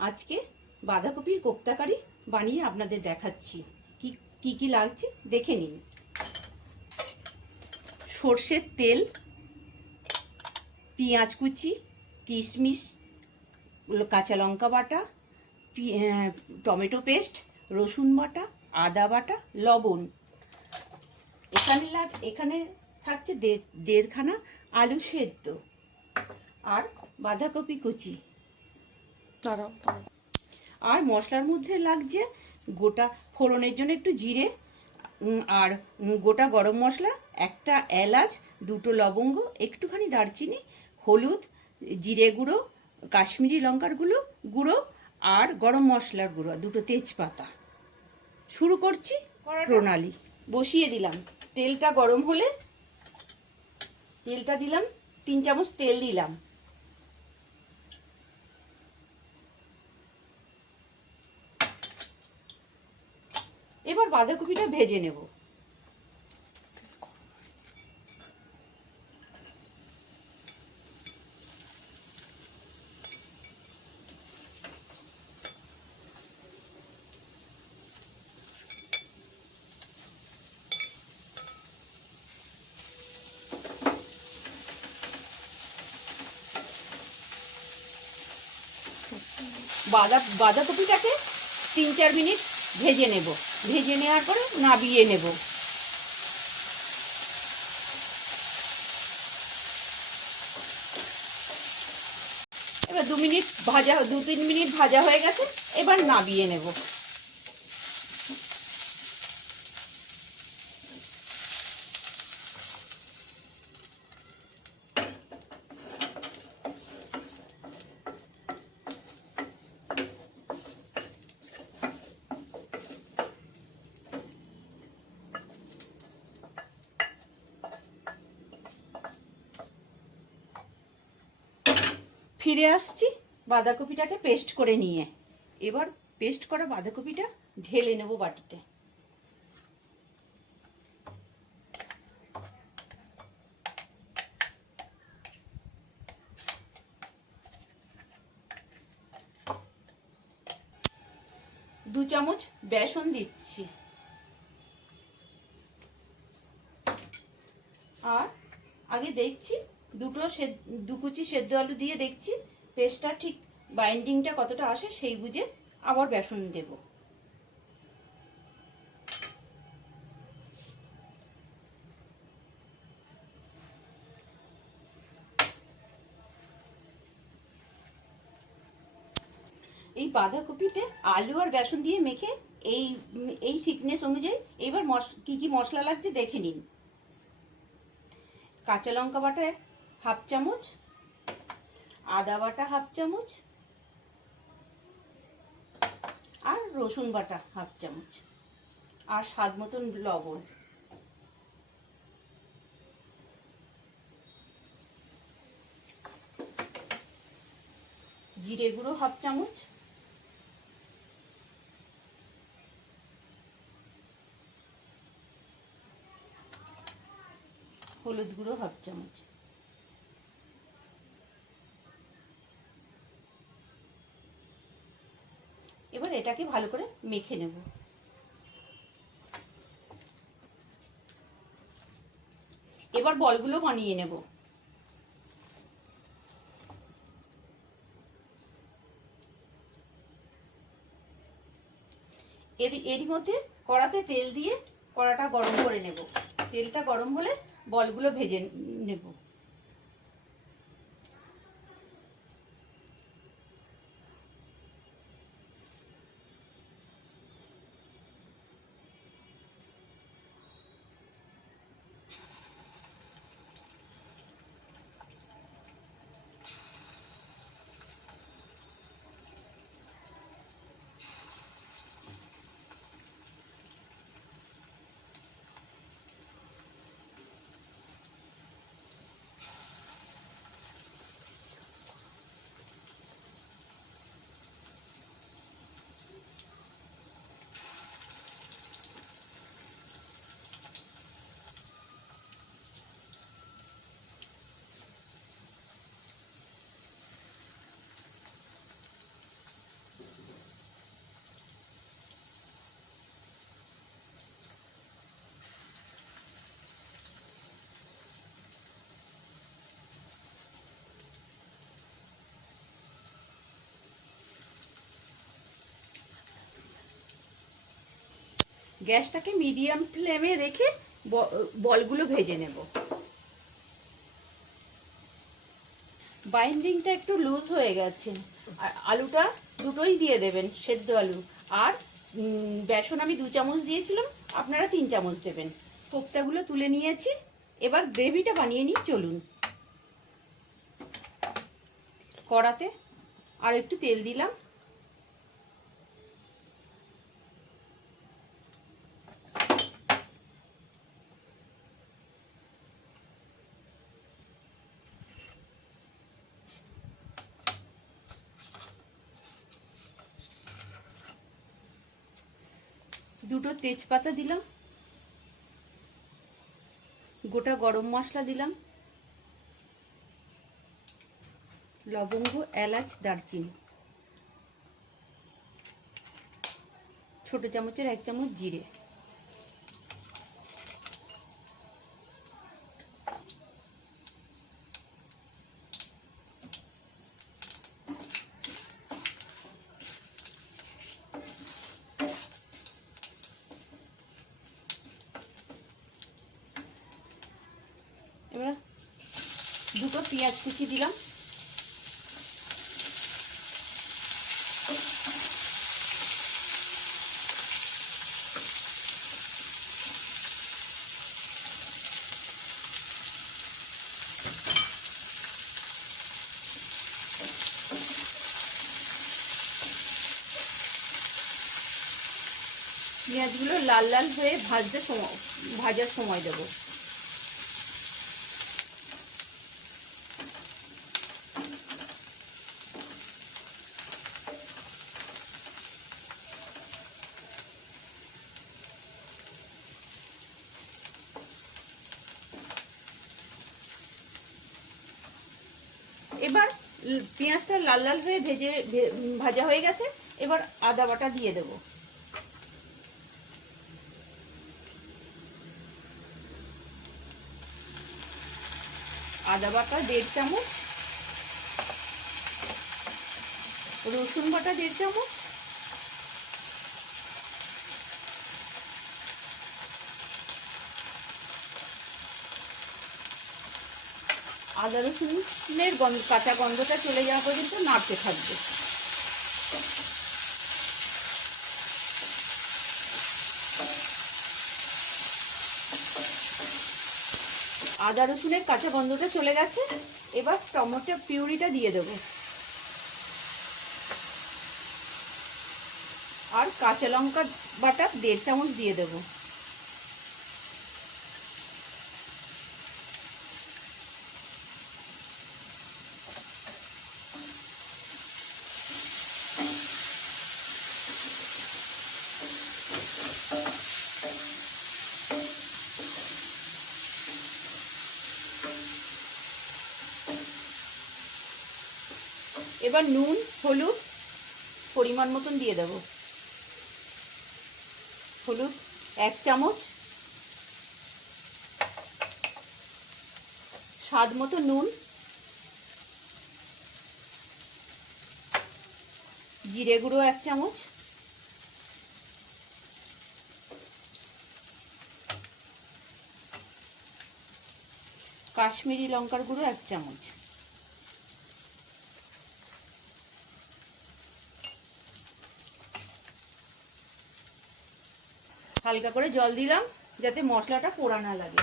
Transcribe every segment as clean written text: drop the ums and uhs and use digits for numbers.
আজকে বাঁধাকপির কোপ্তাকারি বানিয়ে আপনাদের দেখাচ্ছি। কি কি লাগছে দেখে নিন। সর্ষের তেল, পেঁয়াজ কুচি, কিশমিশ, কাঁচা লঙ্কা বাটা, টমেটো পেস্ট, রসুন বাটা, আদা বাটা, লবণ। এখানে থাকছে দেড়খানা আলু সেদ্ধ আর বাঁধাকপি কুচি। আর মশলার মধ্যে লাগছে গোটা ফোড়নের জন্য একটু জিরে, আর গোটা গরম মশলা, একটা এলাচ, দুটো লবঙ্গ, একটুখানি দারচিনি, হলুদ, জিরে গুঁড়ো, কাশ্মীরি লঙ্কার গুঁড়ো আর গরম মশলার গুঁড়ো, দুটো তেজপাতা। শুরু করছি প্রণালী। বসিয়ে দিলাম। তেলটা গরম হলে তেলটা দিলাম, 3 চামচ তেল দিলাম। এবার বাঁধাকপিটা ভেজে নেব। বাঁধাকপিটাকে 3-4 মিনিট ভেজে নেব। ভেজে নেওয়ার পরে নাবিয়ে নেব। এবার 2-3 মিনিট ভাজা হয়ে গেছে। এবার নাবিয়ে নেব। ফিরে আসছি বাঁধাকপিটাকে পেস্ট করে নিয়ে। এবার পেস্ট করা বাঁধাকপিটা ঢেলে নেব বাটিতে। দু চামচ বেসন দিচ্ছি। আর আগে দেখছি দু কুচি সেদ্ধ আলু দিয়ে দেখছি পেস্টটা ঠিক বাইন্ডিংটা কতটা আসে, সেই বুঝে আবার বেসন দেব। এই বাঁধাকপিতে আলু আর বেসন দিয়ে মেখে এই এই থিকনেস অনুযায়ী এবার কি কি মশলা লাগছে দেখে নিন। কাঁচা লঙ্কা বাটা 1/2 চামচ, আদা বাটা 1/2 চামচ, আর রসুন বাটা 1/2 চামচ, আর স্বাদ মতন লবণ। জিরে গুঁড়ো 1/2 চামচ, হলুদ গুঁড়ো 1/2 চামচ। এবার এটাকে ভালো করে মেখে নেব। এবার বলগুলো বানিয়ে নেব। এরই মধ্যে কড়াতে তেল দিয়ে কড়াটা গরম করে নেব। তেলটা গরম হলে বলগুলো ভেজে নেব। গ্যাসটাকে মিডিয়াম ফ্লেমে রেখে বলগুলো ভেজে নেব। বাইন্ডিংটা একটু লুজ হয়ে গেছে। আর আলুটা দুটোই দিয়ে দেবেন, সেদ্ধ আলু। আর বেসন আমি 2 চামচ দিয়েছিলাম, আপনারা 3 চামচ দেবেন। কোপ্তাগুলো তুলে নিয়েছি, এবার গ্রেভিটা বানিয়ে নিই। চলুন, কড়াতে আর একটু তেল দিলাম। দুটো তেজপাতা দিলাম, গোটা গরম মশলা দিলাম, লবঙ্গ, এলাচ, দারচিনি, ছোট চামচের 1 চামচ জিরে। এবার দুটো পেঁয়াজ কুচি দিলাম। পেঁয়াজগুলো লাল লাল হয়ে ভাজার সময় দেব। এবার পেঁয়াজটা লাল লাল হয়ে ভাজা হয়ে গেছে। এবার আদা বাটা দিয়ে দেব। আদা বাটা 1.5 চামচ, রসুন বাটা 1.5 চামচ, আদা রসুনের কাঁচা গন্ধটা চলে যাওয়া পর্যন্ত নাড়তে থাকবে। আদা রসুনের কাঁচা গন্ধটা চলে গেছে। এবার টমেটো পিউরিটা দিয়ে দেবো আর কাঁচা লঙ্কা বাটা 1.5 চামচ দিয়ে দেবো। এবার নুন, হলুদ পরিমাণ মতন দিয়ে দেব। হলুদ 1 চামচ, স্বাদ মতো নুন, জিরে গুঁড়ো 1 চামচ, কাশ্মীরি লঙ্কার গুঁড়ো 1 চামচ। হালকা করে জল দিলাম যাতে মশলাটা পোড়া না লাগে।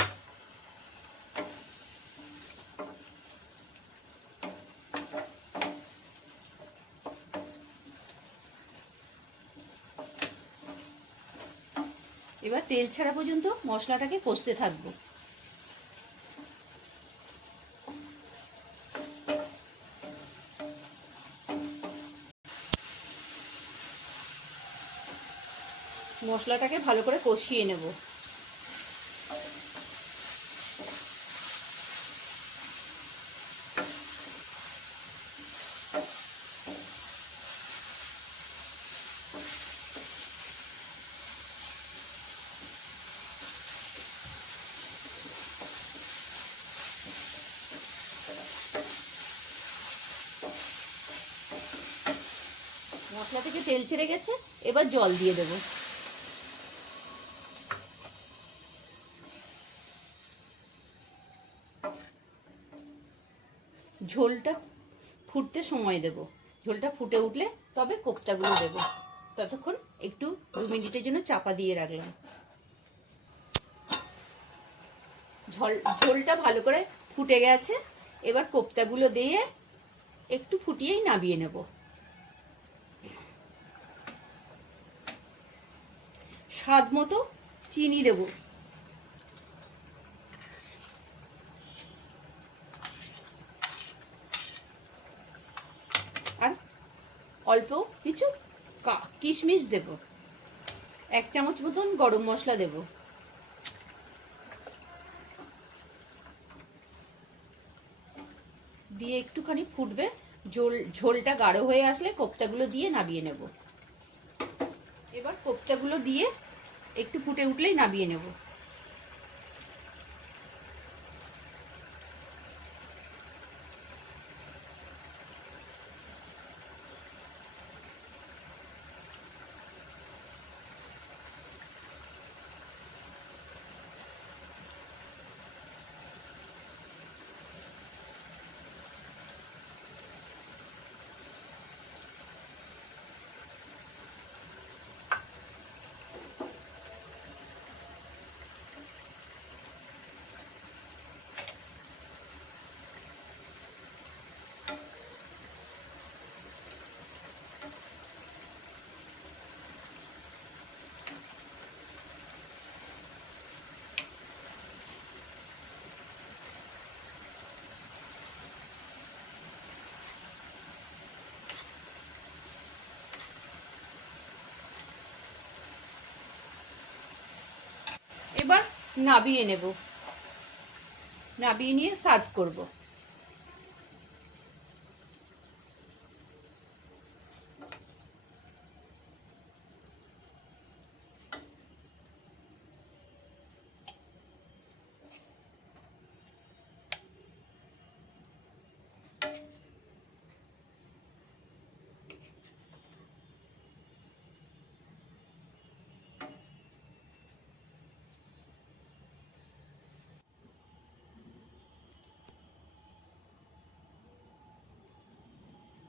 এবার তেল ছাড়া পর্যন্ত মশলাটাকে কষতে থাকবো। মশলাটাকে ভালো করে কষিয়ে নেব। মশলা থেকে তেল ছেড়ে গেছে, এবার জল দিয়ে দেব। ঝোলটা ফুটতে সময় দেব। ঝোলটা ফুটে উঠলে তবে কোপ্তাগুলো দেব। ততক্ষণ একটু 2 মিনিটের জন্য চাপা দিয়ে রাখলাম। ঝোলটা ভালো করে ফুটে গেছে। এবার কোপ্তাগুলো দিয়ে একটু ফুটিয়েই নামিয়ে নেব। স্বাদ মতো চিনি দেব। আর অল্প কিছু কিশমিশ দেব। 1 চামচ মতন গরম মশলা দেব। দিয়ে একটুখানি ফুটবে। ঝোলটা গাঢ় হয়ে আসলে কোপ্তাগুলো দিয়ে নামিয়ে নেব। এবার কোপ্তাগুলো দিয়ে একটু ফুটে উঠলেই নামিয়ে নেব। এবার নাবিয়ে নেব। নাবিয়ে নিয়ে সার্ভ করব।